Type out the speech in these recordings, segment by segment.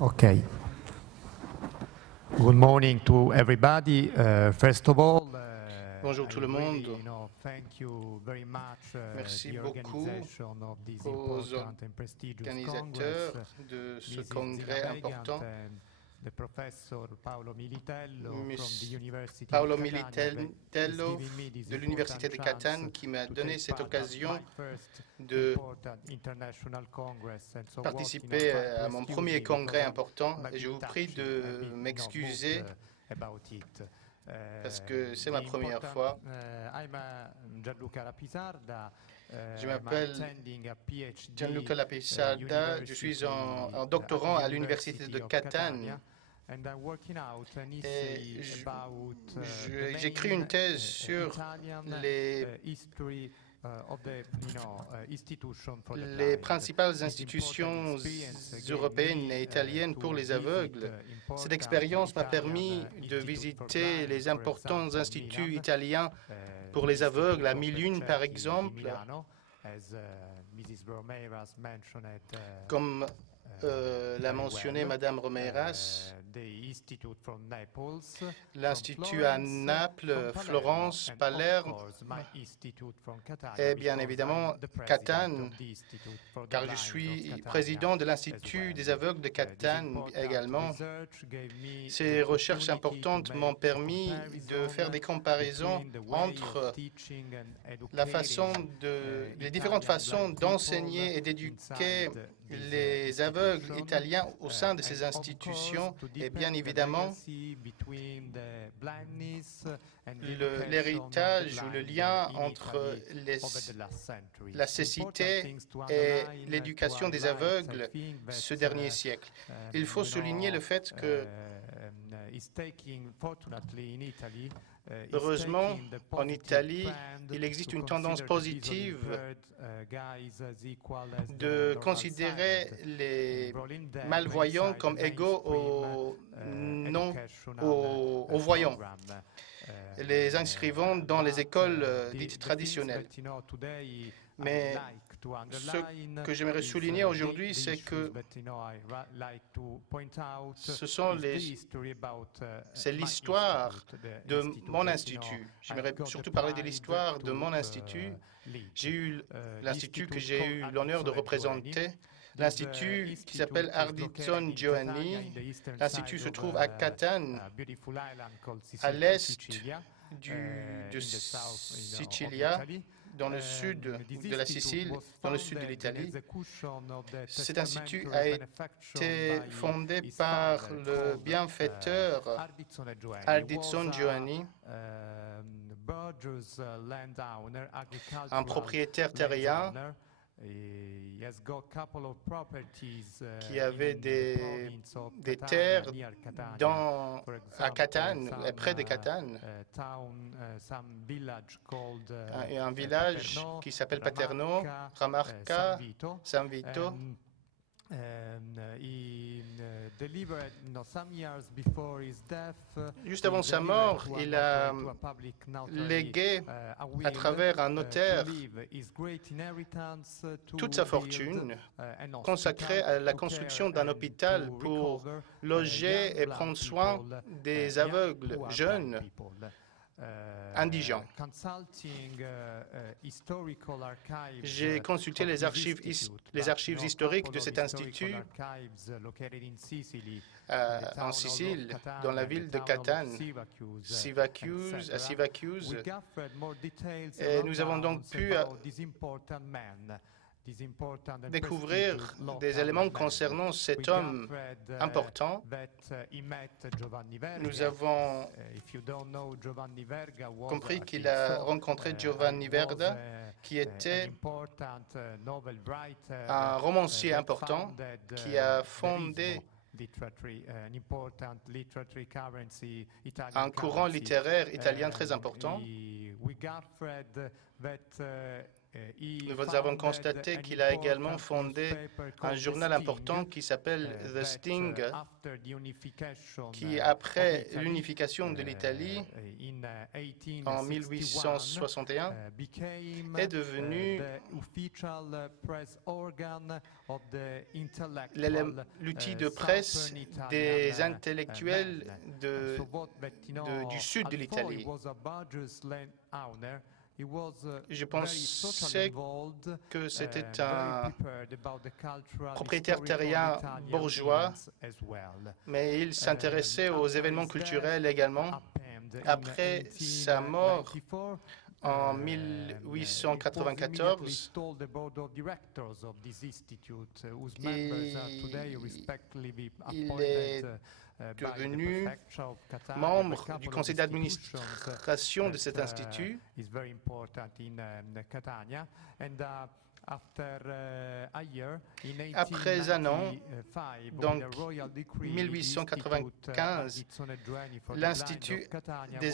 Okay. Good morning to everybody. First of all, Bonjour tout le monde. thank you very much, Merci the beaucoup organization of this aux important and prestigious organisateurs congress. de ce Mrs. congrès Zina important. Begant and the professor Paolo Militello from the University Paolo of Catania Militello de l'Université de Catane qui m'a donné cette occasion de participer à mon premier congrès important et je vous prie de m'excuser parce que c'est ma première fois. Je m'appelle Gianluca Lapisarda, je suis un doctorant à l'Université de Catane et j'écris une thèse sur les principales institutions européennes et italiennes pour les aveugles. Cette expérience m'a permis de visiter les importants instituts italiens pour les aveugles, à Milune par exemple, comme l'a mentionné Madame Romeiras, l'Institut à Naples, Florence, Palerme et bien évidemment Catane, car je suis président de l'Institut des aveugles de Catane également. Ces recherches importantes m'ont permis de faire des comparaisons entre les différentes façons d'enseigner et d'éduquer les aveugles italiens au sein de ces institutions et bien évidemment l'héritage ou le lien entre la cécité et l'éducation des aveugles ce dernier siècle. Il faut souligner le fait que heureusement, en Italie, il existe une tendance positive de considérer les malvoyants comme égaux aux voyants, les inscrivant dans les écoles dites traditionnelles. Mais ce que j'aimerais souligner aujourd'hui, c'est que c'est l'histoire de mon institut. J'aimerais surtout parler de l'histoire de mon institut. J'ai eu l'institut que j'ai eu l'honneur de représenter, l'institut qui s'appelle Ardizon Giovanni. L'institut se trouve à Catane, à l'est de Sicilia, dans le sud de la Sicile, dans le sud de l'Italie. Cet institut a été fondé par le bienfaiteur Ardizon Giovanni, un propriétaire terrien qui avait des terres à Catane, près de Catane, et un village qui s'appelle Paterno, Ramarca, San Vito. Juste avant sa mort, il a légué à travers un notaire toute sa fortune consacrée à la construction d'un hôpital pour loger et prendre soin des aveugles jeunes indigents. J'ai consulté les archives historiques de cet institut en Sicile, dans la ville de Catane, à Syracuse, et nous avons donc pu découvrir des éléments concernant cet homme important. Nous avons compris qu'il a rencontré Giovanni Verga, qui était un romancier important, qui a fondé un courant littéraire italien très important. Nous avons constaté qu'il a également fondé un journal important qui s'appelle The Sting, qui, après l'unification de l'Italie en 1861, est devenu l'outil de presse des intellectuels du sud de l'Italie. Je pensais que c'était un propriétaire terrien bourgeois, mais il s'intéressait aux événements culturels également. Après sa mort en 1894, il est devenu membre du conseil d'administration de cet institut. Après un an, donc 1895, l'Institut des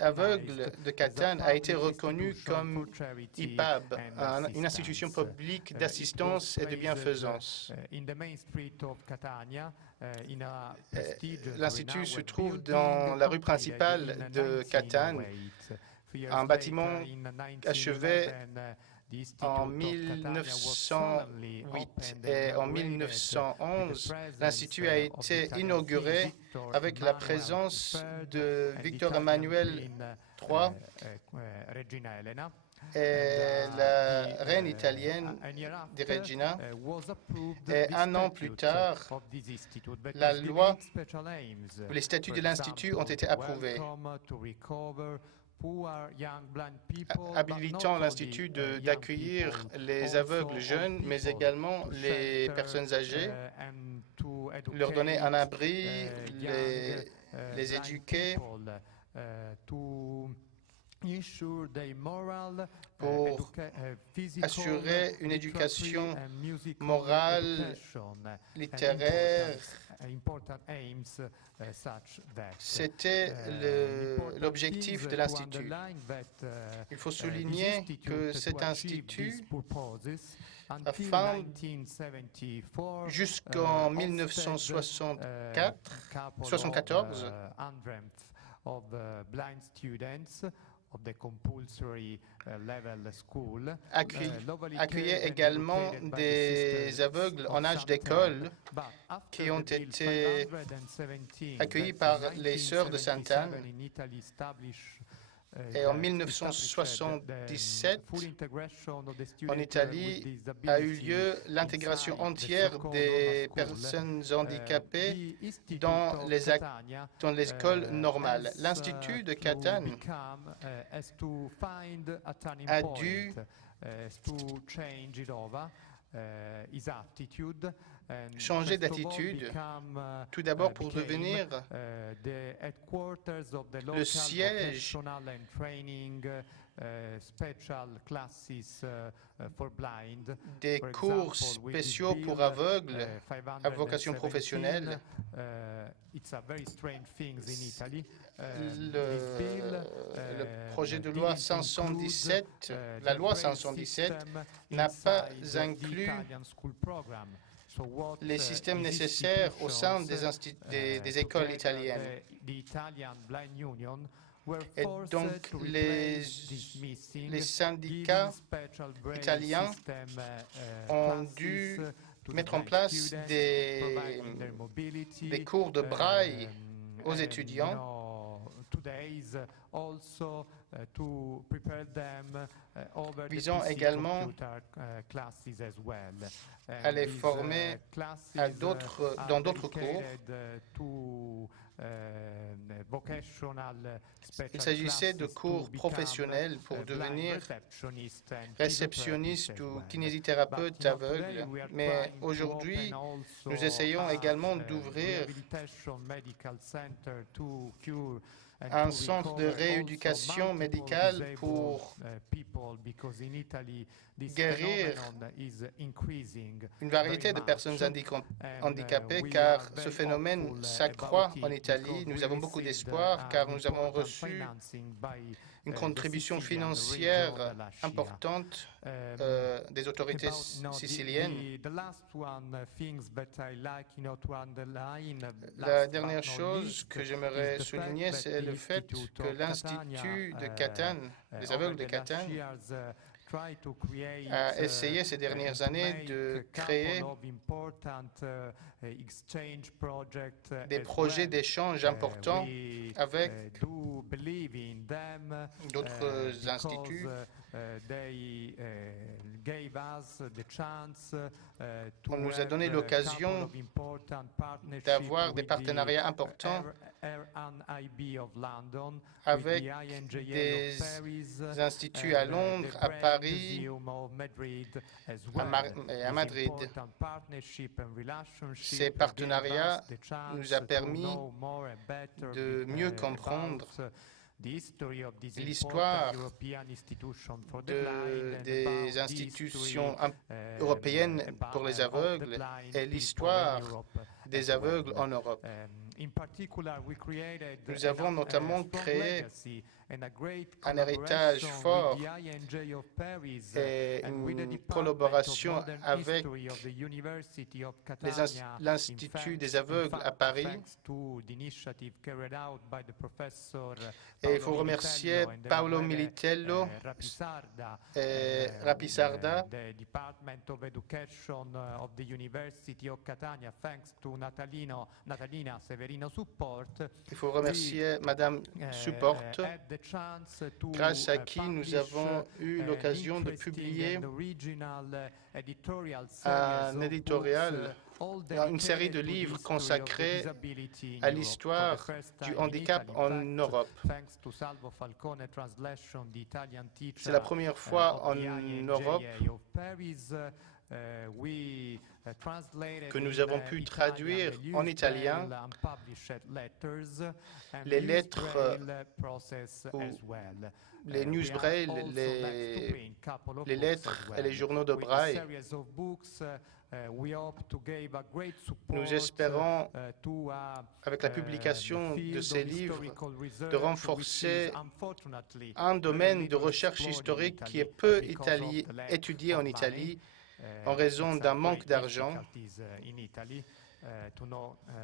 aveugles de Catane a été reconnu comme IPAB, une institution publique d'assistance et de bienfaisance. L'Institut se trouve dans la rue principale de Catane, un bâtiment achevé en 1908 et en 1911, l'Institut a été inauguré avec la présence de Victor Emmanuel III et la reine italienne de Regina. Et un an plus tard, la loi, les statuts de l'Institut ont été approuvés, habilitant l'Institut d'accueillir les aveugles jeunes, mais également les personnes âgées, leur donner un abri, les éduquer, pour assurer une éducation morale, littéraire. C'était l'objectif de l'Institut. Il faut souligner que cet institut, jusqu'en 1974, accueillait également des aveugles en âge d'école qui ont été accueillis par les Sœurs de Sainte-Anne. Et en 1977, en Italie, a eu lieu l'intégration entière des personnes handicapées dans l'école normale. L'Institut de Catane a dû changer d'attitude, tout d'abord pour devenir le siège des cours spéciaux pour aveugles à vocation professionnelle. Le projet de loi 517, la loi 517, n'a pas inclus les systèmes nécessaires au sein des écoles italiennes. Et donc, les syndicats italiens ont dû mettre en place des cours de braille aux étudiants visant également à les former dans d'autres cours. Il s'agissait de cours professionnels pour devenir réceptionniste ou kinésithérapeute aveugle, mais aujourd'hui, nous essayons également d'ouvrir un centre de rééducation médicale pour guérir une variété de personnes handicapées, car ce phénomène s'accroît en Italie. Nous avons beaucoup d'espoir, car nous avons reçu une contribution financière importante des autorités siciliennes. La dernière chose que j'aimerais souligner, c'est le fait que l'Institut de Catane, des aveugles de Catane, a essayé ces dernières années de créer des projets d'échange importants avec d'autres instituts. On nous a donné l'occasion d'avoir des partenariats importants avec des instituts à Londres, à Paris et à Madrid. Ces partenariats nous ont permis de mieux comprendre l'histoire des institutions européennes pour les aveugles et l'histoire des aveugles en Europe. Nous avons notamment créé un héritage fort et une collaboration avec l'Institut des aveugles à Paris. Et il faut remercier Paolo Militello et Rapisarda il faut remercier Madame Support, grâce à qui nous avons eu l'occasion de publier un éditorial, une série de livres consacrés à l'histoire du handicap en Europe. C'est la première fois en Europe que nous avons pu traduire en italien les lettres, les news braille, les lettres et les journaux de braille. Nous espérons, avec la publication de ces livres, de renforcer un domaine de recherche historique qui est peu étudié en Italie en raison d'un manque d'argent.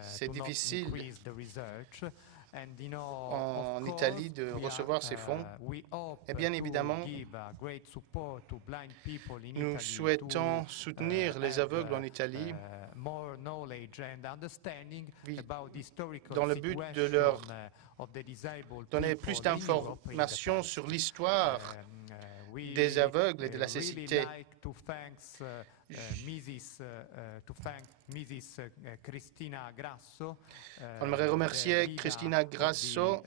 C'est difficile en Italie de recevoir ces fonds. Et bien évidemment, nous souhaitons soutenir les aveugles en Italie dans le but de leur donner plus d'informations sur l'histoire des aveugles et de la cécité. On aimerait remercier Cristina Grasso,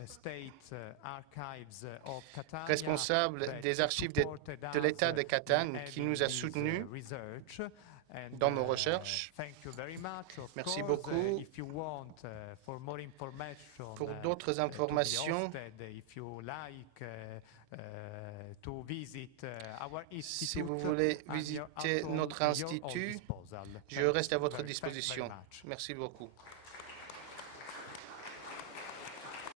responsable des archives de l'État de Catane, qui nous a soutenus dans nos recherches. Merci beaucoup. Pour d'autres informations, si vous voulez visiter notre institut, je reste à votre disposition. Merci beaucoup.